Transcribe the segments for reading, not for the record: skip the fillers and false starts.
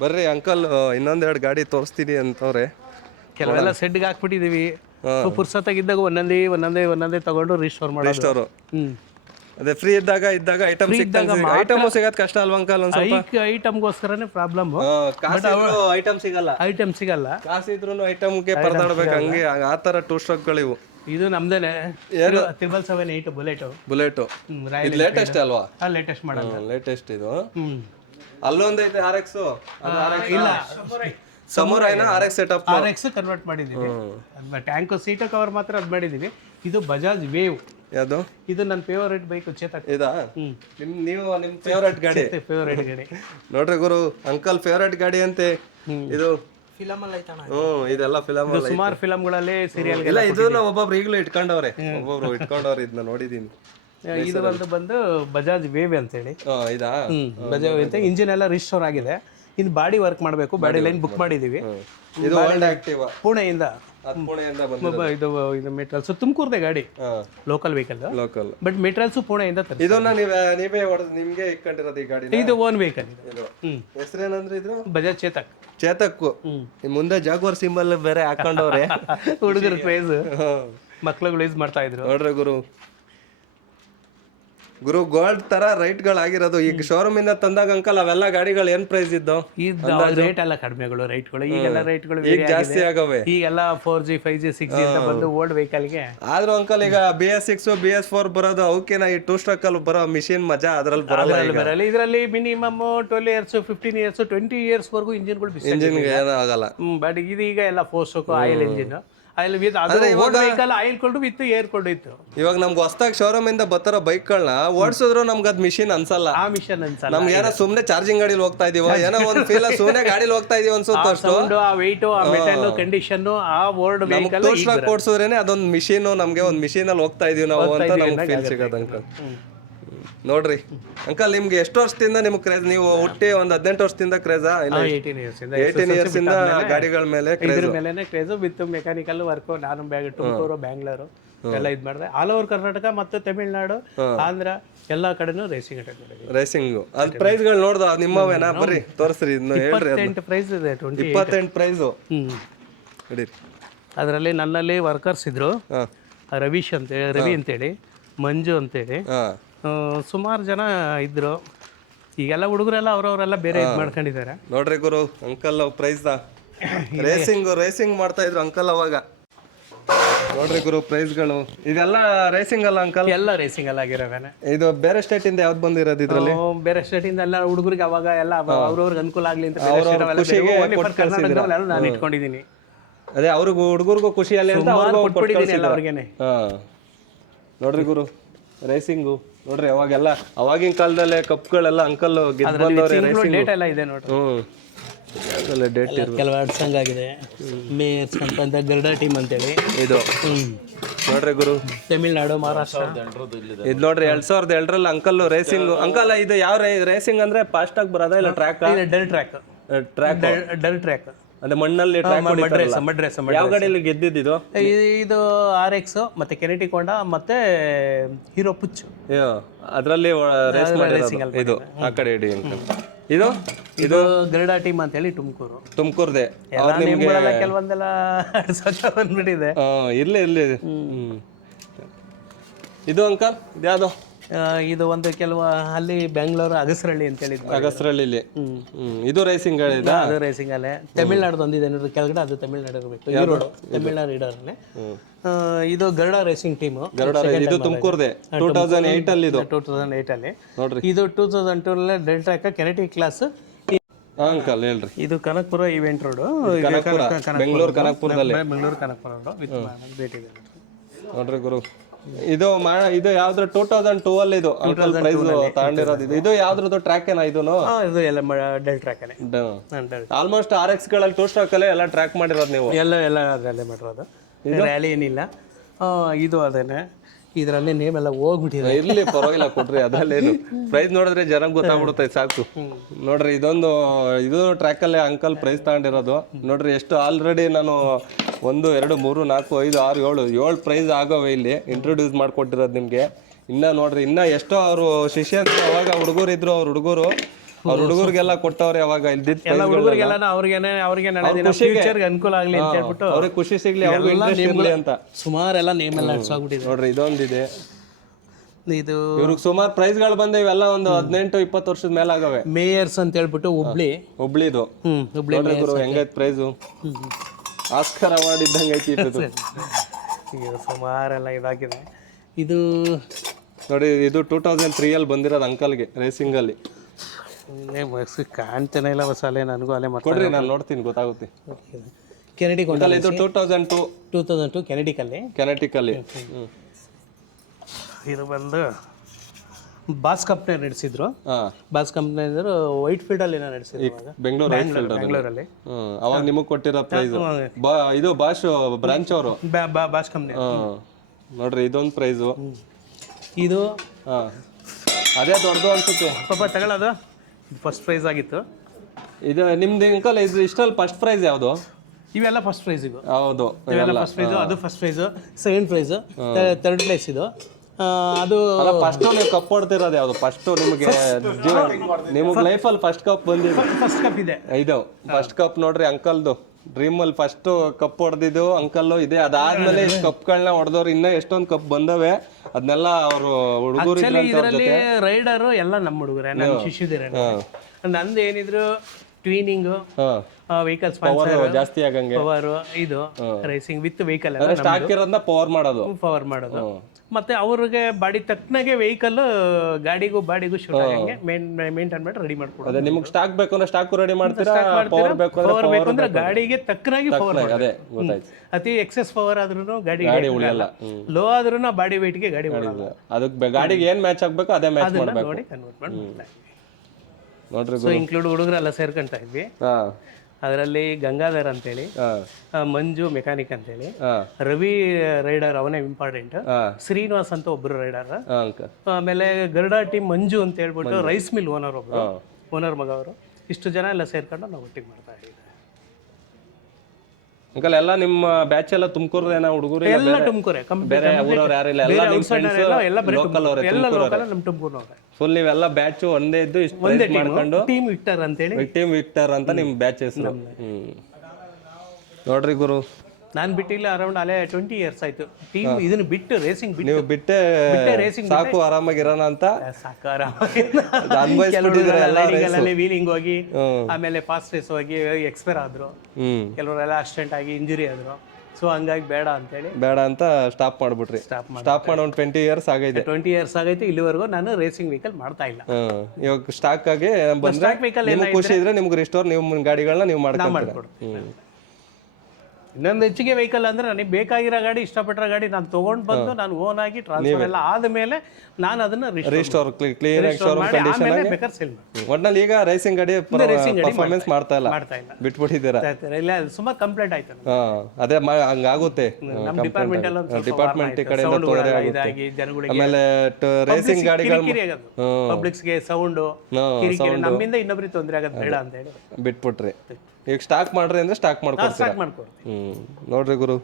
ಬರ್ರಿ ಅಂಕಲ್ ಇನ್ನೊಂದೆರಡು ಗಾಡಿ ತೋರಿಸ್ತೀನಿ ಅಂತವ್ರೆ. ಕೆಲವೆಲ್ಲ ಸೆಡ್ಗೆ ಹಾಕ್ಬಿಟ್ಟಿದೀವಿ. ಪುರ್ಸತ್ತಾಗಿದ್ದಾಗ ಒಂದೊಂದೇ ತಗೊಂಡು ರಿಸ್ಟೋರ್ ಮಾಡೋದು. ಅದೇ ಫ್ರೀ ಇದ್ದಾಗ ಐಟಮ್ ಸಿಗೋದು ಕಷ್ಟ ಅಲ್ವಾ ಅಂಕಲ್? ಒಂದು ಸ್ವಲ್ಪ ಐಟಮ್ಗೋಸ್ಕರನೇ ಪ್ರಾಬ್ಲಮ್. ಐಟಮ್ ಸಿಗಲ್ಲ. ಕಾಸಿದ್ರು ಐಟಮ್ಗೆ ಪರದಾಡ್ಬೇಕು, ಹಂಗೆ ಆ ಥರ ಟೂ ಸ್ಟ್ರೋಕ್ಗಳಿವು. ಇದು ನಮ್ದೇನೆ 778 ಬುಲೆಟ್. ಲೇಟೆಸ್ಟ್ ಅಲ್ವಾ? ಲೇಟೆಸ್ಟ್ ಮಾಡಲ್ಲ. ಲೇಟೆಸ್ಟ್ ಇದು. ಅಲ್ಲೊಂದು ಐತೆ RX. ಇಲ್ಲ, ಸಮುರಾಯ್ನ RX ಸೆಟಪ್. RX ಕನ್ವರ್ಟ್ ಮಾಡಿದೀವಿ. ಟ್ಯಾಂಕ್ ಸೀಟ್ ಕವರ್ ಮಾತ್ರ ಅದ್ ಮಾಡಿದೀವಿ. ಇದು ಬಜಾಜ್ ವೇವ್. ಯಾವುದು? ಇದು ನನ್ನ ಫೇವರೇಟ್ ಬೈಕ್, ಚೇತಕ್. ಇದಾ? ನಿಮ್ ಫೇವರೇಟ್ ಗಾಡಿ? ಫೇವರೇಟ್ ಗಾಡಿ ನೋಡ್ರಿ ಗುರು, ಅಂಕಲ್ ಫೇವರೇಟ್ ಗಾಡಿ ಅಂತೆ ಇದು. ಫಿಲಮ್ ಅಲ್ಲಿ ಐತಣ್ಣ. ಇದೆಲ್ಲ ಫಿಲಮ್, ಸುಮಾರು ಫಿಲಮ್ಗಳಲ್ಲಿ ಸೀರಿಯಲ್. ಇಲ್ಲ, ಇದನ್ನ ಒಬ್ಬೊಬ್ರು ಈಗಲೂ ಇಟ್ಕೊಂಡವ್ರೆ, ಇದನ್ನ ನೋಡಿದೀನಿ. ಇದು ಬಂದು ಬಜಾಜ್ ವೇವ್ ಅಂತೇಳಿ. ಇದಾ? ಬಜಾಜ್ ಅಂತ. ಇಂಜಿನ್ ಎಲ್ಲ ರಿಸ್ಟೋರ್ ಆಗಿದೆ. ಇನ್ನು ಬಾಡಿ ವರ್ಕ್ ಮಾಡಬೇಕು. ಬಾಡಿ ಲೈನ್ ಬುಕ್ ಮಾಡಿದೀವಿ. ಇದು ಓಲ್ಡ್ ಆಕ್ಟಿವಾ, ಪುಣೆಯಿಂದ. ಇದು ಮೆಟೀರಿಯಲ್ಸ್ ತುಮಕೂರ್ದೆ ಗಾಡಿ, ಲೋಕಲ್ ವೆಹಿಕಲ್. ಬಟ್ ಮೆಟೀರಿಯಲ್ಸ್ ಪುಣೆಯಿಂದ ತರಿಸಿ. ಇದನ್ನ ನೀವೇ ಹೊಡೆದು ನಿಮ್ಗೆ ಇಟ್ಕೊಂಡಿರೋದು ಈ ಗಾಡಿ? ಇದು ಓನ್ ವೆಹಿಕಲ್. ಹೆಸರೇನಂದ್ರೆ ಇದು? ಬಜಾಜ್ ಚೇತಕ್. ಮುಂದೆ ಜಾಗ್ವಾರ್ ಸಿಂಬಲ್ ಬೇರೆ ಹಾಕೊಂಡವ್ರೆ. ಹುಡುಗರ ಕ್ರೇಜ್, ಮಕ್ಳುಗಳು ಯೂಸ್ ಮಾಡ್ತಾ ಇದ್ರು. ನೋಡ್ರಿ ಗುರು ಗೋಲ್ಡ್ ತರ ರೈಟ್ಗಳಾಗಿರೋದು. ಈಗ ಶೋರೂಮ್ ಇಂದ ತಂದಾಗ ಅಂಕಲ್ ಅವೆಲ್ಲ ಗಾಡಿಗಳು ಏನ್ ಪ್ರೈಸ್ ಇದ್ದು? ರೇಟ್ ಎಲ್ಲ ಕಡಿಮೆಗಳು, ರೈಟ್ಗಳು ಈಗೆಲ್ಲ ರೇಟ್ಗಳು ಈಗ ಜಾಸ್ತಿ ಆಗವೆ. ಈಗೆಲ್ಲ 4G 5G 6G ಅಂತ ಬಂದು ಓಲ್ಡ್ ವೆಹಿಕಲ್ಗೆ. ಆದ್ರೂ ಅಂಕಲ್ ಈಗ BS6 BS4 ಬರೋದು, ಅವಕ್ಕೇನ ಈ ಟೂ ಸ್ಟ್ರೋಕ್ ಅಲ್ಲಿ ಬರೋ ಮಿಷಿನ್ ಮಜಾ ಅದ್ರಲ್ಲಿ ಬರಲ್ಲ. ಇದರಲ್ಲಿ ಮಿನಿಮಮ್ 12 years 15 years 20 years ವರೆಗೂ ಇಂಜಿನ್ಗಳು ಇಂಜಿನ್ ಏನೂ ಆಗಲ್ಲ. ಬಟ್ ಇದೀಗ ಎಲ್ಲ 4 stroke ಆಯಿಲ್ ಇಂಜಿನ್. ಆಯಿಲ್ ಕೊಂಡು ವಿತ್ ಏರ್ ಕೊಂಡು ಇತ್ತು. ಇವಾಗ ನಮ್ಗೆ ಹೊಸದಾಗಿ ಶೋರೂಮ್ ಇಂದ ಬರ್ತಾರೋ ಬೈಕ್ಗಳನ್ನ ಓಡಿಸಿದ್ರು ನಮ್ಗೆ ಅದ್ ಮಿಷಿನ್ ಅನ್ಸಲ್ಲ. ಆ ಮಿಷನ್ ಅನ್ಸಲ್ಲ. ನಮ್ಗೆ ಏನೋ ಸುಮ್ನೆ ಚಾರ್ಜಿಂಗ್ ಗಾಡಿಲಿ ಹೋಗ್ತಾ ಇದೀವೋ ಏನೋ ಒಂದು ಫೀಲ್, ಸುಮ್ನೆ ಗಾಡಿಲಿ ಹೋಗ್ತಾ ಇದೀವಿ ಅನ್ಸುತ್ತೆ ಅಷ್ಟು. ಆ ವೆಯ್ಟ್, ಆ ಮೆಟಲ್ ಕಂಡೀಷನ್, ಆ ಓಲ್ಡ್ ವೆಹಿಕಲ್ ಓಡಿಸಿದ್ರೇನೆ ಅದೊಂದು ಮಿಷಿನ್, ನಮ್ಗೆ ಒಂದು ಮಿಷಿನ್ ಅಲ್ಲಿ ಹೋಗ್ತಾ ಇದೀವಿ ನಾವು ಅಂತ ನಮ್ಗೆ ಫೀಲ್ ಸಿಗೋದು ಅಂಕಲ್. ನೋಡ್ರಿ ಅಂಕಲ್, ನಿಮ್ಗೆ ಎಷ್ಟು ವರ್ಷದಿಂದ ನಿಮ್ಗೆ ಕ್ರೇಜ್? ನೀವು ಹುಟ್ಟಿ ಒಂದು 18 ವರ್ಷದಿಂದ ಕ್ರೇಜಾ? 18 ಇಯರ್ಸ್ ಇಂದ ಗಾಡಿಗಳ ಮೇಲೆ ಕ್ರೇಜ್ ವಿತ್ ಮೆಕ್ಯಾನಿಕಲ್ ವರ್ಕ್. ನಾನು ತುಮಕೂರು, ಬ್ಯಾಂಗ್ಳೂರು ಎಲ್ಲ ಇದ್ ಮಾಡಿದೆ. ಆಲ್ ಓವರ್ ಕರ್ನಾಟಕ ಮತ್ತು ತಮಿಳ್ನಾಡು, ಆಂಧ್ರ ಎಲ್ಲಾ ಕಡೆನೂ ರೇಸಿಂಗ್ ಅದ್ ಪ್ರೈಸ್ ಗಳು ನೋಡ್ದ ನಿಮ್ಮವೇನಾ? ಬರ್ರಿ ತೋರಿಸ್ರಿ, ಹೇಳ್ರಿ. 28 ಪ್ರೈಸ್ ಇದೆ. 28 ಪ್ರೈಸ್. ಅದರಲ್ಲಿ ನನ್ನಲ್ಲಿ ವರ್ಕರ್ಸ್ ಇದ್ರು. ರವಿ ಅಂತೇಳಿ, ಮಂಜು ಅಂತೇಳಿ, ಸುಮಾರು ಜನ ಇದ್ರು. ಈಗೆಲ್ಲ ಹುಡುಗರೆಲ್ಲ ಅವ್ರವರೆಲ್ಲ ಬೇರೆ ಇದು ಮಾಡ್ಕೊಂಡಿದ್ದಾರೆ. ನೋಡ್ರಿ ಗುರು, ಅಂಕಲ್ ಪ್ರೈಸ್ ರೇಸಿಂಗ್ ಮಾಡ್ತಾ ಇದ್ರು ಅಂಕಲ್ ಅವಾಗ. ನೋಡ್ರಿ ಗುರು ಪ್ರೈಸ್ಗಳು ಇದೆಲ್ಲ ರೇಸಿಂಗ್ ಅಲ್ಲ ಅಂಕಲ್? ಎಲ್ಲ ರೇಸಿಂಗ್ ಅಲ್ಲ ಆಗಿರೋವೇನೆ. ಇದು ಬೇರೆ ಸ್ಟೇಟ್ ಇಂದ ಯಾವ್ದು ಬಂದಿರೋದು ಇದ್ರಲ್ಲಿ? ಬೇರೆ ಸ್ಟೇಟ್ ಇಂದ ಎಲ್ಲ ಹುಡುಗರಿಗೆ ಅವಾಗ ಎಲ್ಲ ಅವ್ರವ್ರಿಗೆ ಅನುಕೂಲ ಆಗ್ಲಿ ಅಂತ ನಾನು ಇಟ್ಕೊಂಡಿದ್ದೀನಿ. ಅದೇ ಅವ್ರಿಗೆ ಹುಡುಗರಿಗೂ ಖುಷಿಯಲ್ಲಿ ಅಂತ ಅವ್ರಿಗೇನೆ. ನೋಡ್ರಿ ಗುರು ರೇಸಿಂಗು ನೋಡ್ರಿ, ಅವಾಗಿನ ಕಾಲದಲ್ಲೇ ಕಪ್ಗಳೆಲ್ಲ ಅಂಕಲ್ ಗೆದ್ದು ಬಂದವ್ರೆ. ಡೇಟ್ ಎಲ್ಲ ಇದೆ ನೋಡ್ರಿ. ಡೇಟ್ ಕೆಲವು ಅಡ್ಸಂಗ್ ಆಗಿದೆ. ಮೇಯರ್ಸ್ ಅಂತ ಗರ್ಡಾ ಟೀಮ್ ಅಂತೇಳಿ ಇದು. ನೋಡ್ರಿ ಗುರು, ತಮಿಳ್ನಾಡು, ಮಹಾರಾಷ್ಟ್ರ. ಇದು ನೋಡ್ರಿ 2002ರಲ್ಲಿ ಅಂಕಲ್ ರೇಸಿಂಗ್. ಅಂಕಲ್ ಇದು ಯಾವ ರೇಸಿಂಗ್ ಅಂದ್ರೆ ಫಾಸ್ಟ್ ಆಗಿ ಬರೋದಾ ಇಲ್ಲ ಟ್ರ್ಯಾಕ್? ಡಲ್ ಟ್ರ್ಯಾಕ್ ಅಂದ್ರೆ ಮಣ್ಣಲ್ಲಿ ಯಾವ ಗಾಡಿಯಲ್ಲಿ ಗೆದ್ದಿದ್ದು? ಇದು RX ಮತ್ತೆ ಕೆನೆಟಿಕ್ ಹೋಂಡಾ ಮತ್ತೆ ಹೀರೋ ಪುಚ್. ಅದರಲ್ಲಿ ರೇಸ್ ಇದು ಆ ಕಡೆ ಇಡಿ. ಇದು ಗರುಡಾ ಟೀಮ್ ಅಂತ ಹೇಳಿ ತುಮಕೂರ್ದೆ. ಕೆಲವೊಂದೆಲ್ಲ ಬಂದ್ಬಿಟ್ಟಿದೆ. ಇರ್ಲಿ. ಇದು ಅಂಕಲ್ ಯಾವ್ದು? ಇದು ಒಂದು ಕೆಲವು ಅಲ್ಲಿ ಬೆಂಗಳೂರು ಅಗಸರಳ್ಳಿ ಅಂತ ಹೇಳಿ. ಅಗಸರಳ್ಳಿ ಇದು ರೇಸಿಂಗ್ ಅದು ರೇಸಿಂಗ್ ಅಲ್ಲೇ. ತಮಿಳ್ನಾಡು ಒಂದಿದೆ ನೋಡ್ರಿ ಕೆಳಗಡೆ, ಅದು ತಮಿಳ್ನಾಡು ಇರಬೇಕು. ತಮಿಳ್ನಾಡು ಇಡೋರ್ನೆ. ಇದು ಗರುಡಾ ರೇಸಿಂಗ್ ಟೀಮ್. ಇದು ತುಮಕೂರ್ದೆ 2008 ಅಲ್ಲಿ. 2008 ಅಲ್ಲಿ ನೋಡ್ರಿ. ಇದು 2002 del track kinetic class. Uncle ಹೇಳ್ರಿ. ಇದು ಕನಕಪುರ ಇವೆಂಟ್ ರೋಡ್, ಬೆಂಗಳೂರು ಕನಕಪುರದಲ್ಲಿ. ಬೆಂಗಳೂರು ಕನಕಪುರ ಭೇಟಿ ನೋಡ್ರಿ ಗುರು. ಇದು ಯಾವ್ದ್ರ 2002 ಅಲ್ಲಿ ಇದು ಅಂಕಲ್ ಪ್ರೈಸ್ ತಗೊಂಡಿರೋದು. ಇದು ಯಾವ್ದ್ರದ್ದು ಟ್ರ್ಯಾಕ್ ಏನಾ? ಇದು ಎಲ್ಲ ಡೆಲ್ ಟ್ರ್ಯಾಕ್. ಆಲ್ಮೋಸ್ಟ್ RX ಗಳಲ್ಲಿ ಟೂ ಸ್ಟ್ರೋಕ್ ಅಲ್ಲೇ ಎಲ್ಲ ಟ್ರ್ಯಾಕ್ ಮಾಡಿರೋದು ನೀವು? ಎಲ್ಲ ಅದರಲ್ಲೇ ಮಾಡಿರೋದು. ರ್ಯಾಲಿ ಏನಿಲ್ಲ. ಇದು ಅದೇನೆ. ಇದರಲ್ಲಿ ನೇಮ್ ಎಲ್ಲ ಹೋಗ್ಬಿಟ್ಟಿದೆ. ಇರ್ಲಿ ಪರವಾಗಿಲ್ಲ, ಕೊಡ್ರಿ. ಅದ್ರಲ್ಲೇನು ಪ್ರೈಸ್ ನೋಡಿದ್ರೆ ಜನಕ್ಕೆ ಗೊತ್ತಾಗ್ಬಿಡುತ್ತೆ, ಸಾಕು. ನೋಡ್ರಿ ಇದು ಟ್ರ್ಯಾಕ್ ಅಲ್ಲೇ ಅಂಕಲ್ ಪ್ರೈಸ್ ತಗೊಂಡಿರೋದು. ನೋಡ್ರಿ ಎಷ್ಟು ಆಲ್ರೆಡಿ ನಾನು 1 2 3 4 5 6 7 ಪ್ರೈಸ್ ಆಗವೆ ಇಲ್ಲಿ ಇಂಟ್ರೊಡ್ಯೂಸ್ ಮಾಡ್ಕೊಟ್ಟಿರೋದು ನಿಮ್ಗೆ. ಇನ್ನ ನೋಡ್ರಿ, ಇನ್ನ ಎಷ್ಟೋ ಅವರು ಶಿಷ್ಯ ಅವಾಗ ಹುಡುಗರು ಇದ್ರು. ಅವ್ರ ಹುಡುಗರು ಅವ್ರ ಹುಡುಗರಿಗೆಲ್ಲ ಕೊಟ್ಟವ್ರೆ ಅವಾಗ ಇಲ್ದಿದ್ ಎಲ್ಲ ಹುಡುಗರಿಗೆಲ್ಲ ಅವ್ರಿಗೆ ನಾಳೆ ಫ್ಯೂಚರ್ಗೆ ಅನುಕೂಲ ಆಗಲಿ ಅಂತ ಹೇಳ್ಬಿಟ್ಟು ಅವ್ರಿಗೆ ಖುಷಿ ಸಿಗ್ಲಿ ಅವ್ರಿಗೂ ಇಂಟ್ರೆಸ್ಟ್ ಇರ್ಲಿ ಅಂತ ಸುಮಾರೆಲ್ಲ ನೇಮ್ ಎಲ್ಲ ಅಡ್ಸಾಗ್ಬಿಟ್ಟಿದೆ ನೋಡ್ರಿ ಇದೊಂದಿದೆ. ಇದು ಇವ್ರಿಗೆ ಸುಮಾರು ಪ್ರೈಸ್ಗಳು ಬಂದೆ, ಇವೆಲ್ಲ ಒಂದು 18-20 ವರ್ಷದ ಮೇಲೆ ಆಗವೆ. ಮೇಯರ್ಸ್ ಅಂತ ಹೇಳ್ಬಿಟ್ಟು ಹುಬ್ಳಿದು ಹುಬ್ಳಿ ನೋಡ್ರಿ ಗುರು ಹೆಂಗೈತ್ ಪ್ರೈಸು, ಆಸ್ಕರ್ ಅವಾರ್ಡ್ ಇದ್ದಂಗೆ ಐತಿ ಇದು. ಈಗ ಸುಮಾರೆಲ್ಲ ಇದಾಗಿದೆ. ಇದು ನೋಡಿ ಇದು 2003 ಅಲ್ಲಿ ಬಂದಿರೋದು ಅಂಕಲ್ಗೆ ರೇಸಿಂಗ್ ಅಲ್ಲಿ. ಕಾಣ್ತಾನೆ ಇಲ್ಲ ಮಸಾಲೆ, ನನಗೂ ಅಲ್ಲೇ ಕೊಡ್ರಿ ನಾನು ನೋಡ್ತೀನಿ ಗೊತ್ತಾಗುತ್ತೆ. ಕೆನೆಟಿಕ್ ಇದು 2002 ಕೆನೆಟಿಕ್ ಅಲ್ಲಿ ಇದು ಬಂದು ಬಾಸ್ ಕಂಪ್ನಿ ನಡೆಸಿದ್ರು. ಬಾಸ್ ಕಂಪ್ನಿಯವರು ವೈಟ್ ಫೀಲ್ಡ್ ಅಲ್ಲಿ ನಡೆಸಿದ್ರು ಬೆಂಗಳೂರಲ್ಲಿ. ಅವಾಗ ನಿಮಗೆ ಕೊಟ್ಟಿರೋ ಪ್ರೈಸ್ ಇದು ಬಾಷ್ ಬ್ರಾಂಚ್ ಅವರು ಬಾಸ್ ಕಂಪ್ನಿ. ನೋಡ್ರಿ ಇದೊಂದು ಪ್ರೈಸು. ಇದು ಅದೇ ದೊಡ್ಡದು ಅನ್ಸುತ್ತೆ ಪಾಪ ತಗೊಳ್ಳೋದು. ಫಸ್ಟ್ ಪ್ರೈಸ್ ಆಗಿತ್ತು ಇದು ನಿಮ್ದು ಅಂಕಲ್. ಇದು ಇಷ್ಟಲ್ಲಿ ಫಸ್ಟ್ ಪ್ರೈಸ್ ಯಾವುದು? ಇವೆಲ್ಲ ಫಸ್ಟ್ ಪ್ರೈಸ್. ಇದು ಹೌದು, ಇವೆಲ್ಲ ಫಸ್ಟ್ ಪ್ರೈಸ್. ಅದು first prize, second prize, third place. ಇದು ಅದು ಫಸ್ಟ್ ನೀವು ಕಪ್ ಹೊಡ್ತಿರೋದು ಯಾವುದು? ಫಸ್ಟ್ ನಿಮಗೆ ಲೈಫಲ್ಲಿ ಫಸ್ಟ್ ಕಪ್ ಬಂದಿದೆ. ಫಸ್ಟ್ ಕಪ್ ಇದೆ ಇದು ಫಸ್ಟ್ ಕಪ್ ನೋಡ್ರಿ ಅಂಕಲ್ದು. ಡ್ರೀಮ್ ಅಲ್ಲಿ ಫಸ್ಟ್ ಕಪ್ ಹೊಡೆದಿದ್ದು ಅಂಕಲ್ ಇದೆ. ಅದಾದ್ಮೇಲೆ ಇಷ್ಟು ಕಪ್ಗಳನ್ನ ಹೊಡೆದವ್ರು ಇನ್ನೂ ಎಷ್ಟೊಂದು ಕಪ್ ಬಂದವೆ. ಅದನ್ನೆಲ್ಲ ಅವರು ಹುಡುಗರು ಇದರಲ್ಲಿ ರೈಡರು ಎಲ್ಲ ನಮ್ಮ ಹುಡುಗರೇ, ನಮ್ಮ ಶಿಷ್ಯದಿರೇ. ನಂದು ಏನಿದ್ರು ಟ್ವೀನಿಂಗ್ ವೆಹಿಕಲ್ ಸ್ಪಾನ್ಸರ್ ಜಾಸ್ತಿ ಆಗಂಗೆ, ಪವರ್, ಇದು ರೇಸಿಂಗ್ ವಿತ್ ವೆಹಿಕಲ್ ಸ್ಟಾಕ್ ಇರೋದನ್ನ ಪವರ್ ಮಾಡೋದು. ಮತ್ತೆ ಅವ್ರಿಗೆ ಬಾಡಿ ತಕ್ಕನಾಗೆ ವೆಹಿಕಲ್ ಬಾಡಿಗೂ ಶೂಟ್ ಆಗಂಗೆ ಮೇಂಟೈನ್ ಮಾಡಿ ರೆಡಿ ಮಾಡ್ಕೊಡೋದು. ಅದೇ ನಿಮಗೆ ಸ್ಟಾಕ್ ಬೇಕು ಅಂದ್ರೆ ಸ್ಟಾಕ್ ರೆಡಿ ಮಾಡ್ತೀರಾ, ಪವರ್ ಬೇಕು ಅಂದ್ರೆ ಗಾಡಿಗೆ ತಕ್ಕನಾಗಿ ಪವರ್. ಅದೇ ಗೊತ್ತಾಯ್ತು. ಅತಿ ಎಕ್ಸೆಸ್ ಪವರ್ ಆದ್ರೂ ಗಾಡಿ ಉಳಿಯಲ್ಲ, ಲೋ ಆದ್ರೂ ಬಾಡಿ ವೆಯ್ಟ್ಗೆ ಗಾಡಿ ಉಳಿಯಲ್ಲ. ಅದಕ್ಕೆ ಗಾಡಿಗೆ ಏನ್ ಮ್ಯಾಚ್ ಆಗ್ಬೇಕು ಅದೇ ಮ್ಯಾಚ್ ಮಾಡಬೇಕು. ನೋಡಿ ಕನ್ವರ್ಟ್ ಮಾಡಿ ನೋಡ್ರಿ ಸೊ ಇನ್ಕ್ಲೂಡ್ ಹುಡುಗರೆಲ್ಲ ಸೇರ್ಕೊಂತ ಇದ್ವಿ. ಅದರಲ್ಲಿ ಗಂಗಾಧರ್ ಅಂತೇಳಿ, ಮಂಜು ಮೆಕ್ಯಾನಿಕ್ ಅಂತೇಳಿ, ರವಿ ರೈಡರ್ ಅವನೇ ಇಂಪಾರ್ಟೆಂಟ್, ಶ್ರೀನಿವಾಸ್ ಅಂತ ಒಬ್ರು ರೈಡರ್, ಆಮೇಲೆ ಗರುಡ ಟೀಮ್ ಮಂಜು ಅಂತ ಹೇಳ್ಬಿಟ್ಟು ರೈಸ್ ಮಿಲ್ ಓನರ್ ಮಗ ಅವರು. ಇಷ್ಟು ಜನ ಎಲ್ಲ ಸೇರ್ಕೊಂಡು ನಾವು ಒಟ್ಟಿಗೆ ಮಾಡ್ತಾ ಇದ್ದೀವಿ. ಅಂಕಲ್ ಎಲ್ಲ ನಿಮ್ಮ ಬ್ಯಾಚ್ ಎಲ್ಲ ತುಮಕೂರು ಹುಡುಗರು? ಎಲ್ಲ ತುಮಕೂರೇ, ಬೇರೆ ಊರವ್ರು ಯಾರಿಲ್ಲ? ನಮ್ಮ ತುಮಕೂರಿನವ್ರೆ ಫುಲ್. ನೀವೆಲ್ಲ ಬ್ಯಾಚ್ ಒಂದೇ ಇದ್ದು ಇಷ್ಟು ಮಾಡ್ಕೊಂಡು ಟೀಮ್ ವಿಕ್ಟರ್ ಅಂತೇಳಿ, ಟೀಮ್ ವಿಕ್ಟರ್ ಅಂತ ನಿಮ್ ಬ್ಯಾಚ್ ಹೆಸರು. ನೋಡ್ರಿ ಗುರು, ನಾನು ಬಿಟ್ಟಿಲ್ಲ ಅರೌಂಡ್ ಅಲ್ಲೇ 20 years ಆಯ್ತು. ಟೀಮ್ ಇದನ್ನ ಬಿಟ್ಟು ರೇಸಿಂಗ್ ನೀವು ಬಿಟ್ಟೆ ರೇಸಿಂಗ್ ಸಾಕು ಆರಾಮಾಗಿರೋಣ ಅಂತ ವೀಲಿಂಗ್ ಹೋಗಿ, ಆಮೇಲೆ ಫಾಸ್ಟ್ ರೇಸ್ ಹೋಗಿ ಎಕ್ಸ್ಪೈರ್ ಆದ್ರು. ಕೆಲವರೆಲ್ಲ ಆಕ್ಸಿಡೆಂಟ್ ಆಗಿ ಇಂಜುರಿ ಆದ್ರು. ಸೊ ಹಂಗಾಗಿ ಬೇಡ ಅಂತ ಸ್ಟಾಪ್ ಮಾಡ್ಬಿಟ್ರಿ. ಸ್ಟಾಪ್ ಮಾಡಿ ಒಂದು 20 years ಆಗೈತೆ. 20 years ಆಗೈತೆ. ಇಲ್ಲಿವರೆಗೂ ನಾನು ರೇಸಿಂಗ್ ವೆಹಿಕಲ್ ಮಾಡ್ತಾ ಇಲ್ಲ. ಇವಾಗ ಸ್ಟಾಕ್ ಆಗಿ ಬಂದ್ರೆ ಖುಷಿ ಇದ್ರೆ ನಿಮ್ಗೆ ರಿಸ್ಟೋರ್ ನಿಮ್ಮ ಗಾಡಿಗಳನ್ನ ನೀವು ಮಾಡ್ಕೊಡ್ತೀರಾ. ಇನ್ನೊಂದು ಹೆಚ್ಚಿಗೆ ವೆಹಿಕಲ್ ಅಂದ್ರೆ ನನಗೆ ಬೇಕಾಗಿರೋ ಗಾಡಿ, ಇಷ್ಟಪಟ್ಟಿರೋ ಗಾಡಿ ನಾನು ತಗೊಂಡು ಬಂದು ನಾನು ಓನ್ ಆಗಿ ಟ್ರಾನ್ಸ್ಫರ್ ಎಲ್ಲ ಆದ್ಮೇಲೆ ನಾನು ಅದನ್ನ ರಿಸ್ಟೋರ್ ಕ್ಲೀನ್ ಆಗಿ ಶೋರೂಮ್ ಕಂಡೀಷನ್ ಆಗಿ ಬೇಕಾದ್ರೆ ಸೇಲ್ ಮಾಡ್ತೀನಿ. ಒಟ್ನಲ್ಲಿ ಈಗ ರೇಸಿಂಗ್ ಗಾಡಿ ಪರ್ಫಾರ್ಮೆನ್ಸ್ ಮಾಡ್ತಾ ಇಲ್ಲ, ಬಿಟ್ಬಿಟ್ಟಿದ್ದೀರಾ? ಇಲ್ಲ, ಸುಮಾರು ಕಂಪ್ಲೇಂಟ್ ಆಯ್ತು. ಅದೇ ಹಂಗಾಗುತ್ತೆ. ನಮ್ಮ ಡಿಪಾರ್ಟ್ಮೆಂಟ್ ಎಲ್ಲ ಡಿಪಾರ್ಟ್ಮೆಂಟ್ ಕಡೆಯಿಂದ ತೊಂದರೆ ಆಗಿ ಜನಗಳಿಗೆ, ಆಮೇಲೆ ರೇಸಿಂಗ್ ಗಾಡಿಗಳು ಪಬ್ಲಿಕ್ಸ್ಗೆ ಸೌಂಡ್ ಕಿರಿಕಿರಿ, ನಮ್ಮಿಂದ ಇನ್ನೊಬ್ರಿಗೆ ತೊಂದರೆ ಆಗೋದು ಬೇಡ ಅಂತ ಹೇಳಿ ಬಿಟ್ಬಿಟ್ರಿ. ಈಗ ಸ್ಟಾಕ್ ಮಾಡ್ರಿ ಅಂದ್ರೆ ಸ್ಟಾಕ್ ಮಾಡ್ಕೊಡ್ತೀವಿ. ನೋಡ್ರಿ ಗುರು,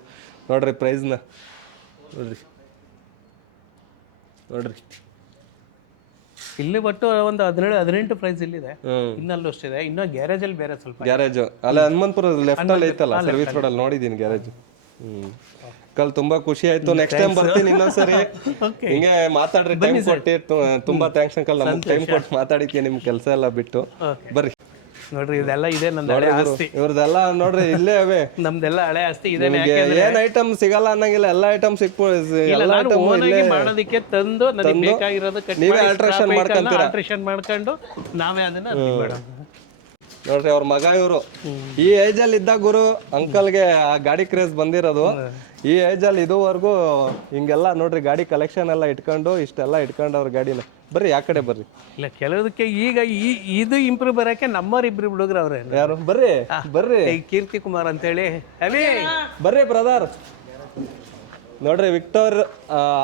ನೋಡ್ರಿ ಪ್ರೈಸ್ನ ನೋಡ್ರಿ ಇಲ್ಲಿ ಒಟ್ಟು ಒಂದು 17-18 ಪ್ರೈಸ್ ಇಲ್ಲಿದೆ. ಇನ್ನಲ್ಲೂ ಅಷ್ಟಿದೆ. ಇನ್ನೂ ಗ್ಯಾರೇಜ್ ಅಲ್ಲಿ ಬೇರೆ ಸ್ವಲ್ಪ ಗ್ಯಾರೇಜ್ ಅಲ್ಲ, ಹನುಮಂತಪುರ ಲೆಫ್ಟ್ ಅಲ್ಲಿ ಐತಲ್ಲ ಸರ್ವಿಸ್ ರೋಡ್ ಅಲ್ಲಿ ನೋಡಿದೀನಿ ಗ್ಯಾರೇಜ್. ಕಲ್ ತುಂಬಾ ಖುಷಿ ಆಯ್ತು. ನೆಕ್ಸ್ಟ್ ಟೈಮ್ ಬರ್ತೀನಿ ಇನ್ನೊಂದ್ಸರಿ. ಹಿಂಗೆ ಮಾತಾಡ್ರಿ, ಟೈಮ್ ಕೊಟ್ಟಿ ತುಂಬಾ ಥ್ಯಾಂಕ್ಸ್ ಅಂಕಲ್. ನಮ್ಗೆ ಟೈಮ್ ಕೊಟ್ಟು ಮಾತಾಡಿಕೆ ನಿಮ್ ಕೆಲಸ ಎಲ್ಲ ಬಿಟ್ಟು ಬರ್ರಿ. ನೋಡ್ರಿ ಇದೆಲ್ಲ ಇದೆ ನನ್ನ ಹಳೆ ಆಸ್ತಿ. ಇವ್ರದೆಲ್ಲ ನೋಡ್ರಿ ಇಲ್ಲೇ ಅವೆ, ನಮ್ದೆಲ್ಲ ಹಳೆ ಆಸ್ತಿ ಇದೆ. ಏನ್ ಐಟಮ್ ಸಿಗಲ್ಲ ಅನ್ನಂಗಿಲ್ಲ, ಎಲ್ಲ ಐಟಮ್ ಮಾಡೋದಕ್ಕೆ ತಂದು ನನಗೆ ಬೇಕಾಗಿರೋದು ನೀವೇ ಆಲ್ಟ್ರೇಷನ್ ಮಾಡ್ಕೊಂಡು ನಾವೇ ಅದನ್ನ ನೋಡ್ರಿ. ಅವ್ರ ಮಗ ಇವರು ಈ ಏಜ್ ಅಲ್ಲಿ ಇದ್ದಾಗ ಗುರು ಅಂಕಲ್ಗೆ ಆ ಗಾಡಿ ಕ್ರೇಜ್ ಬಂದಿರೋದು. ಈ ಏಜ್ ಅಲ್ಲಿ ಇದುವರೆಗೂ ಹಿಂಗೆಲ್ಲ ನೋಡ್ರಿ ಗಾಡಿ ಕಲೆಕ್ಷನ್ ಎಲ್ಲ ಇಟ್ಕೊಂಡು ಇಷ್ಟೆಲ್ಲ ಇಟ್ಕೊಂಡು ಅವ್ರ ಗಾಡಿನ. ಬರ್ರಿ ಆ ಕಡೆ ಬರ್ರಿ. ಇಲ್ಲ ಕೆಲವುದಕ್ಕೆ ಈಗ ಇದು ಇಂಪ್ರೂವ್ ಬರಕ್ಕೆ ನಮ್ಮವ್ರಿಬ್ರು ಹುಡುಗರು ಅವ್ರೆ. ಯಾರು? ಬರ್ರಿ ಬರ್ರಿ. ಕೀರ್ತಿ ಕುಮಾರ್ ಅಂತೇಳಿ ಬರ್ರಿ ಬ್ರದರ್. ನೋಡ್ರಿ ವಿಕ್ಟರ್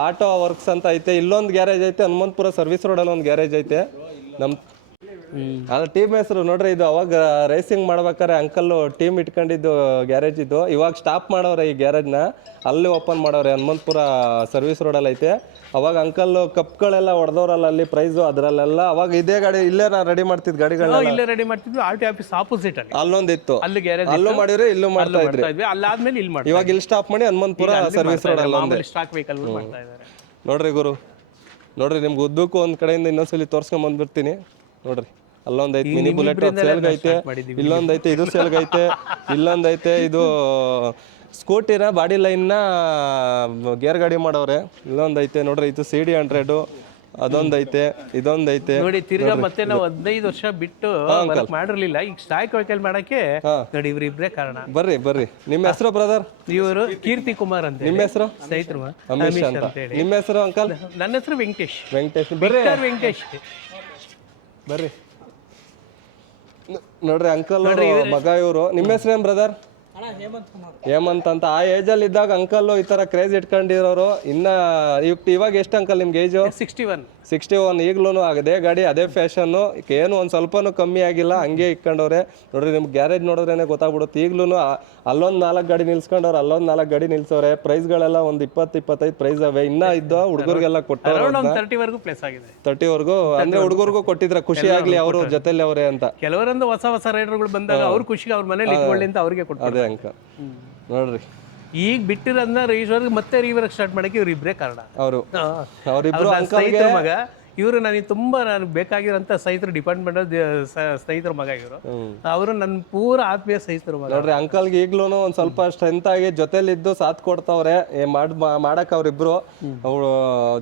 ಆಟೋ ವರ್ಕ್ಸ್ ಅಂತ ಐತೆ. ಇಲ್ಲೊಂದು ಗ್ಯಾರೇಜ್ ಐತೆ, ಹನುಮಂತಪುರ ಸರ್ವಿಸ್ ರೋಡಲ್ಲಿ ಒಂದು ಗ್ಯಾರೇಜ್ ಐತೆ. ಅಲ್ಲ ಟೀಮ್ ಹೆಸರು ನೋಡ್ರಿ, ಇದು ಅವಾಗ ರೇಸಿಂಗ್ ಮಾಡ್ಬೇಕಾರೆ ಅಂಕಲ್ ಟೀಮ್ ಇಟ್ಕೊಂಡಿದ್ದು ಗ್ಯಾರೇಜ್ ಇದು. ಇವಾಗ ಸ್ಟಾಪ್ ಮಾಡವ್ರೆ ಈ ಗ್ಯಾರೇಜ್ನ, ಅಲ್ಲಿ ಓಪನ್ ಮಾಡವ್ರೆ, ಹನುಮಂತಪುರ ಸರ್ವಿಸ್ ರೋಡಲ್ಲಿ ಐತೆ. ಅವಾಗ ಅಂಕಲ್ ಕಪ್ಗಳೆಲ್ಲ ಹೊಡೆದವ್ರಲ್ಲ ಅಲ್ಲಿ ಪ್ರೈಸು, ಅದರಲ್ಲೆಲ್ಲ ಅವಾಗ ಇದೇ ಗಾಡಿ ಇಲ್ಲೇ ನಾನು ರೆಡಿ ಮಾಡ್ತಿದ್ ಗಾಡಿಗಳನ್ನ, ಇಲ್ಲೇ ರೆಡಿ ಮಾಡ್ತಿದ್ವಿ ಆರ್ ಟಿ ಆಫೀಸ್ ಆಪೋಸಿಟ್ ಅಲ್ಲಿ. ಅಲ್ಲೊಂದಿತ್ತು, ಅಲ್ಲಿ ಗ್ಯಾರೇಜ್ ಅಲ್ಲೂ ಮಾಡಿದ್ರೆ ಇಲ್ಲೂ ಮಾಡ್ತಾ ಇದ್ರಿ. ಇದ್ವಿ, ಅಲ್ಲಾದ್ಮೇಲೆ ಇಲ್ಲಿ ಮಾಡ್ತೀವಿ. ಇವಾಗ ಇಲ್ಲಿ ಸ್ಟಾಪ್ ಮಾಡಿ ಹನುಮಂತಪುರ ಸರ್ವಿಸ್ ರೋಡ್ ಅಲ್ಲೊಂದೇ ಸ್ಟಾಕ್ ವೆಹಿಕಲ್ ಮಾಡ್ತಾ ಇದ್ದಾರೆ. ನೋಡ್ರಿ ಗುರು, ನೋಡ್ರಿ ನಿಮ್ಗೆ ಉದ್ದಕ್ಕೂ ಒಂದ್ ಕಡೆಯಿಂದ ಇನ್ನೊಂದ್ಸಲಿ ತೋರ್ಸ್ಕೊಂಡ್ ಬಂದ್ಬಿಡ್ತೀನಿ. ನೋಡ್ರಿ ಅಲ್ಲೊಂದೈತೆ ಮಿನಿ ಬುಲೆಟ್ ಸೇಲ್ಗೈತೆ, ಇಲ್ಲೊಂದೈತೆ ಇದು ಸೇಲ್ಗೈತೆ, ಇಲ್ಲೊಂದೈತೆ ಇದು ಸ್ಕೂಟಿನ ಬಾಡಿ ಲೈನ್ನ ಗೇರ್ ಗಾಡಿ ಮಾಡವ್ರೆ, ಇಲ್ಲೊಂದೈತೆ ನೋಡ್ರಿ ಇದು CD100, ಅದೊಂದೈತೆ, ಇದೊಂದೈತೆ ನೋಡಿ. ತಿರ್ಗಾ ಮತ್ತೆ ನಾವು 15 ವರ್ಷ ಬಿಟ್ಟು ವರ್ಕ್ ಮಾಡಿರ್ಲಿಲ್ಲ, ಈಗ ಸ್ಟಾಕ್ ವೆಹಿಕಲ್ ಮಾಡಕ್ಕೆ ನೋಡಿ ಇವ್ರಿಬ್ರೇ ಕಾರಣ. ಬರ್ರಿ ಬರ್ರಿ. ನಿಮ್ಮ ಹೆಸರು ಬ್ರದರ್? ಇವರು ಕೀರ್ತಿ ಕುಮಾರ್ ಅಂತ. ನಿಮ್ಮ ಹೆಸರು? ಸ್ನೇಹಿತರು ಅಮಿಷ್ ಅಂತ. ನಿಮ್ಮ ಹೆಸರು ಅಂಕಲ್? ನನ್ನ ಹೆಸರು ವೆಂಕಟೇಶ್. ವೆಂಕಟೇಶ್. ಬರ್ರಿ ವೆಂಕಟೇಶ್ ಬರ್ರಿ. ನೋಡ್ರಿ ಅಂಕಲ್ ಮಗ ಇವರು. ನಿಮ್ಮ ಹೆಸರೇನ್ ಬ್ರದರ್? ಹೇಮಂತ್ ಅಂತ. ಆ ಏಜಲ್ಲಿ ಇದ್ದಾಗ ಅಂಕಲ್ ಈ ತರ ಕ್ರೇಜ್ ಇಟ್ಕೊಂಡಿರೋರು. ಇನ್ನ ಇವಾಗ ಎಷ್ಟು ಅಂಕಲ್ ನಿಮ್ಗೆ ಏಜು? 61. ಈಗ್ಲೂ ಅದೇ ಗಾಡಿ ಅದೇ ಫ್ಯಾಷನ್, ಏನು ಒಂದ್ ಸ್ವಲ್ಪನೂ ಕಮ್ಮಿ ಆಗಿಲ್ಲ, ಹಂಗೆ ಇಟ್ಕೊಂಡವ್ರೆ. ನೋಡ್ರಿ ನಿಮ್ಗೆ ಗ್ಯಾರೇಜ್ ನೋಡಿದ್ರೇನೆ ಗೊತ್ತಾಗ್ಬಿಡುತ್ತೆ. ಈಗ್ಲೂ ಅಲ್ಲೊಂದ್ 4 ಗಾಡಿ ನಿಲ್ಸ್ಕೊಂಡವ್ರೆ, ಅಲ್ಲೊಂದ್ 4 ಗಾಡಿ ನಿಲ್ಸವ್ರೆ. ಪ್ರೈಸ್ಗಳೆಲ್ಲ ಒಂದ್ 20-25 ಪ್ರೈಸ್ ಅವೆ. ಇನ್ನ ಇದ್ದು ಹುಡುಗರಿಗೆಲ್ಲ ಕೊಟ್ಟವ್ರೆ, 30 ವರ್ಗು. ಅಂದ್ರೆ ಹುಡುಗರ್ಗೂ ಕೊಟ್ಟಿದ್ರೆ ಖುಷಿ ಆಗ್ಲಿ ಅವರು ಜೊತೆಲಿ ಅವ್ರೆ ಅಂತ. ಕೆಲವರೊಂದು ಹೊಸ ರೈಡರ್ಗಳು ಬಂದಾಗ ಅವ್ರ ಖುಷಿಗೆ ಅವ್ರ ಮನೇಲಿ ಇಟ್ಕೊಳ್ಳಿ ಅಂತ ಅವ್ರಿಗೆ ಕೊಟ್ಟು. ಅದೇ ಅಂಕ ನೋಡ್ರಿ. ಈಗ ಬಿಟ್ಟಿರೋದನ್ನ ಮತ್ತೆ ರೀವರ್ಕ್ ಸ್ಟಾರ್ಟ್ ಮಾಡಕ್ಕೆ ಇವ್ರಿಬ್ರೇ ಕಾರಣ. ಅವರಿಬ್ರು ಸ್ನೇಹಿತರ ಮಗ ಇವರು. ನನಗೆ ತುಂಬಾ ಬೇಕಾಗಿರೋಂಥ ಸ್ನೇಹಿತರು, ಡಿಪಾರ್ಟ್ಮೆಂಟ್ ಸ್ನೇಹಿತರ ಮಗ ಇವರು. ಅವರು ನನ್ನ ಪೂರ ಆತ್ಮೀಯ ಸ್ನೇಹಿತರ ಮಗ. ನೋಡ್ರಿ ಅಂಕಲ್ಗೆ ಈಗ್ಲೂ ಒಂದ್ ಸ್ವಲ್ಪ ಸ್ಟ್ರೆಂತ್ ಆಗಿ ಜೊತೆಲಿದ್ದು ಸಾಥ್ ಕೊಡ್ತಾವ್ರೆ ಮಾಡಕ್. ಅವ್ರಿಬ್ರು ಅವ್ರು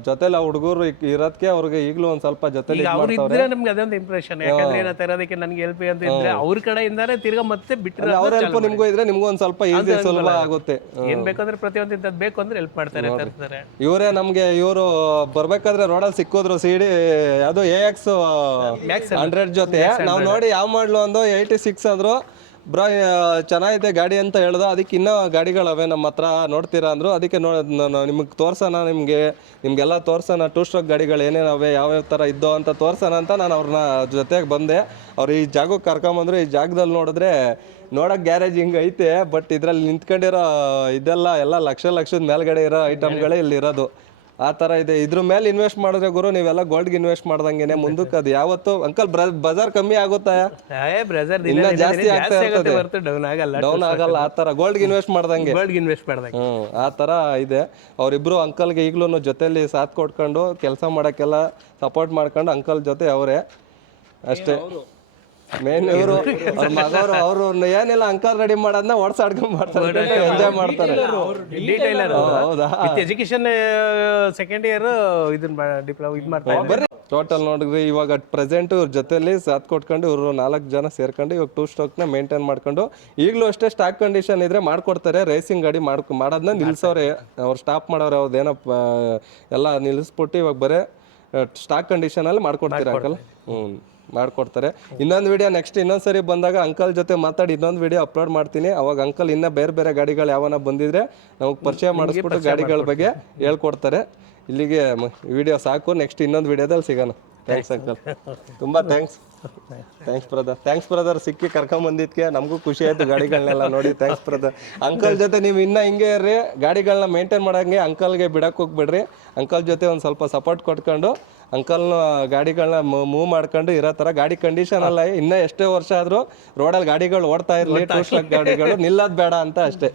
ಜೊತೆಲಿ ಹುಡುಗರು ಇರೋದಕ್ಕೆ ಅವ್ರಿಗೆ ಈಗ್ಲೂ ಒಂದ್ ಸ್ವಲ್ಪ ಜೊತೆಲಿ ಅವ್ರು ಇದ್ರೆ ನಮ್ಗೆ ಅದೊಂದು ಇಂಪ್ರೆಷನ್. ಯಾಕಂದ್ರೆ ಏನಂತ ಇರೋದಕ್ಕೆ ನನ್ಗೆ ಹೆಲ್ಪ್ ಅಂತ ಇದ್ರೆ ಅವ್ರ ಕಡೆಯಿಂದಾನೆ ತಿರ್ಗಾ ಮತ್ತೆ ಬಿಟ್ಟರೆ ಅವ್ರ ಹೆಲ್ಪ್ ನಿಮ್ಗೂ ಇದ್ರೆ ನಿಮ್ಗೂ ಒಂದ್ ಸ್ವಲ್ಪ ಈಸಿ ಸುಲಭ ಆಗುತ್ತೆ. ಏನ್ ಬೇಕಂದ್ರೆ ಪ್ರತಿಯೊಂದು ಇಂಥದ್ದು ಬೇಕು ಅಂದ್ರೆ ಹೆಲ್ಪ್ ಮಾಡ್ತಾರೆ, ತರ್ತಾರೆ. ಇವರೇ ನಮ್ಗೆ ಇವರು ಬರ್ಬೇಕಾದ್ರೆ ರೋಡಲ್ಲಿ ಸಿಕ್ಕಿದ್ರು ಯಾವ್ದು AX 100 ಜೊತೆ. ನಾವ್ ನೋಡಿ ಯಾವ ಮಾಡ್ಲು ಅಂದು 86 ಅಂದ್ರು. ಬ್ರೋ ಚೆನ್ನಾಗಿದೆ ಗಾಡಿ ಅಂತ ಹೇಳ್ದು. ಅದಕ್ಕೆ ಇನ್ನೂ ಗಾಡಿಗಳವೆ ನಮ್ಮ ಹತ್ರ, ನೋಡ್ತೀರಾ ಅಂದ್ರು. ಅದಕ್ಕೆ ನಿಮ್ಗೆ ತೋರ್ಸೋಣ, ನಿಮ್ಗೆಲ್ಲ ತೋರ್ಸೋಣ ಟೂ ಸ್ಟ್ರೋಕ್ ಗಾಡಿಗಳು ಏನೇನವೆ, ಯಾವ್ಯಾವ ಥರ ಇದ್ದೋ ಅಂತ ತೋರ್ಸೋಣ ಅಂತ ನಾನು ಅವ್ರನ್ನ ಜೊತೆಗೆ ಬಂದೆ. ಅವ್ರು ಈ ಜಾಗಕ್ಕೆ ಕರ್ಕೊಂಬಂದ್ರು. ಈ ಜಾಗದಲ್ಲಿ ನೋಡಿದ್ರೆ ನೋಡಕ್ ಗ್ಯಾರೇಜ್ ಹಿಂಗೆ ಐತೆ, ಬಟ್ ಇದ್ರಲ್ಲಿ ನಿಂತ್ಕೊಂಡಿರೋ ಎಲ್ಲ ಲಕ್ಷದ ಮೇಲ್ಗಡೆ ಇರೋ ಐಟಮ್ಗಳೇ ಇಲ್ಲಿ ಇರೋದು. ಆ ಥರ ಇದೆ. ಇದ್ರ ಮೇಲೆ ಇನ್ವೆಸ್ಟ್ ಮಾಡಿದ್ರೆ ಗುರು ನೀವೆಲ್ಲ ಗೋಲ್ಡ್ಗೆ ಇನ್ವೆಸ್ಟ್ ಮಾಡ್ದಂಗೆನೆ ಮುಂದಕ್ಕೆ ಅದು ಯಾವತ್ತು ಅಂಕಲ್ ಬಜಾರ್ ಕಮ್ಮಿ ಆಗುತ್ತಾ? ಇನ್ನ ಜಾಸ್ತಿ ಆಗ್ತಾ ಇರ್ತದೆ, ಡೌನ್ ಆಗಲ್ಲ. ಆ ಥರ ಗೋಲ್ಡ್ಗೆ ಇನ್ವೆಸ್ಟ್ ಮಾಡ್ದಂಗೆ. ಆ ಥರ ಇದೆ. ಅವರಿಬ್ರು ಅಂಕಲ್ಗೆ ಈಗ್ಲೂ ಜೊತೆಲಿ ಸಾಥ್ ಕೊಟ್ಕೊಂಡು ಕೆಲಸ ಮಾಡೋಕ್ಕೆಲ್ಲ ಸಪೋರ್ಟ್ ಮಾಡ್ಕೊಂಡು ಅಂಕಲ್ ಜೊತೆ ಅವರೇ ಅಷ್ಟೇ ಮೇನ್. ಇವರು ಅವ್ರ ಮಗವರು ಅವರು ಏನಿಲ್ಲ ಅಂಕಲ್ ರೆಡಿ ಮಾಡೋದನ್ನ ಓಡಿಸಾಡ್ಕೊಂಡ್ ಮಾಡ್ತಾರೆ, ಎಂಜಾಯ್ ಮಾಡ್ತಾರೆ. ಹೌದಾ? ಎಜುಕೇಶನ್ ಸೆಕೆಂಡ್ ಇಯರ್ ಇದನ್ನ ಡಿಪ್ಲೊಮಾ ಇದು ಮಾಡ್ತಾರೆ. ಬರ್ರಿ ಟೋಟಲ್ ನೋಡಿದ್ರಿ ಇವಾಗ ಪ್ರೆಸೆಂಟ್ ಇವ್ರ ಜೊತೆಲಿ ಸಾಥ್ ಕೊಟ್ಕೊಂಡು ಇವರು 4 ಜನ ಸೇರ್ಕೊಂಡು ಇವಾಗ ಟೂ ಸ್ಟ್ರೋಕ್ನ ಮೇಂಟೈನ್ ಮಾಡ್ಕೊಂಡು ಈಗಲೂ ಅಷ್ಟೇ ಸ್ಟಾಕ್ ಕಂಡೀಷನ್ ಇದ್ರೆ ಮಾಡ್ಕೊಡ್ತಾರೆ. ರೇಸಿಂಗ್ ಗಾಡಿ ಮಾಡೋದನ್ನ ನಿಲ್ಸವ್ರೆ, ಅವ್ರು ಸ್ಟಾಪ್ ಮಾಡೋರು. ಅವ್ರದ್ದೇನೋ ಎಲ್ಲ ನಿಲ್ಲಿಸ್ಬಿಟ್ಟು ಇವಾಗ ಬರೀ ಸ್ಟಾಕ್ ಕಂಡೀಷನಲ್ಲಿ ಮಾಡ್ಕೊಡ್ತೀರಾ ಅಂಕಲ್? ಮಾಡ್ಕೊಡ್ತಾರೆ. ಇನ್ನೊಂದು ವಿಡಿಯೋ ನೆಕ್ಸ್ಟ್ ಇನ್ನೊಂದ್ಸರಿ ಬಂದಾಗ ಅಂಕಲ್ ಜೊತೆ ಮಾತಾಡಿ ಇನ್ನೊಂದು ವಿಡಿಯೋ ಅಪ್ಲೋಡ್ ಮಾಡ್ತೀನಿ. ಅವಾಗ ಅಂಕಲ್ ಇನ್ನೂ ಬೇರೆ ಗಾಡಿಗಳು ಯಾವನ ಬಂದಿದ್ರೆ ನಮಗೆ ಪರಿಚಯ ಮಾಡಿಸ್ಬಿಟ್ಟು ಗಾಡಿಗಳ ಬಗ್ಗೆ ಹೇಳ್ಕೊಡ್ತಾರೆ. ಇಲ್ಲಿಗೆ ವಿಡಿಯೋ ಸಾಕು. ನೆಕ್ಸ್ಟ್ ಇನ್ನೊಂದು ವಿಡಿಯೋದಲ್ಲಿ ಸಿಗೋಣ. ಥ್ಯಾಂಕ್ಸ್ ಅಂಕಲ್, ತುಂಬ ಥ್ಯಾಂಕ್ಸ್ ಬ್ರದರ್. ಸಿಕ್ಕಿ ಕರ್ಕೊಂಬಂದಿದ್ಕೆ ನಮಗೂ ಖುಷಿ ಆಯ್ತು ಗಾಡಿಗಳನ್ನೆಲ್ಲ ನೋಡಿ. Thanks brother. ಅಂಕಲ್ ಜೊತೆ ನೀವು ಇನ್ನೂ ಹಿಂಗೆ ಇರ್ರಿ, ಗಾಡಿಗಳನ್ನ ಮೇಂಟೈನ್ ಮಾಡಂಗೆ ಅಂಕಲ್ಗೆ ಬಿಡಕ್ಕೆ ಹೋಗ್ಬಿಡ್ರಿ. ಅಂಕಲ್ ಜೊತೆ ಒಂದು ಸ್ವಲ್ಪ ಸಪೋರ್ಟ್ ಕೊಟ್ಕೊಂಡು ಅಂಕಲ್ನ ಗಾಡಿಗಳನ್ನ ಮೂವ್ ಮಾಡ್ಕೊಂಡು ಇರೋ ಥರ ಗಾಡಿ ಕಂಡೀಷನ್ ಅಲ್ಲ. ಇನ್ನೂ ಎಷ್ಟೇ ವರ್ಷ ಆದರೂ ರೋಡಲ್ಲಿ ಗಾಡಿಗಳು ಓಡ್ತಾ ಇರಲಿ, ಟೂ ಸ್ಟ್ರೋಕ್ ಗಾಡಿಗಳು ನಿಲ್ಲೋದು ಬೇಡ ಅಂತ ಅಷ್ಟೇ.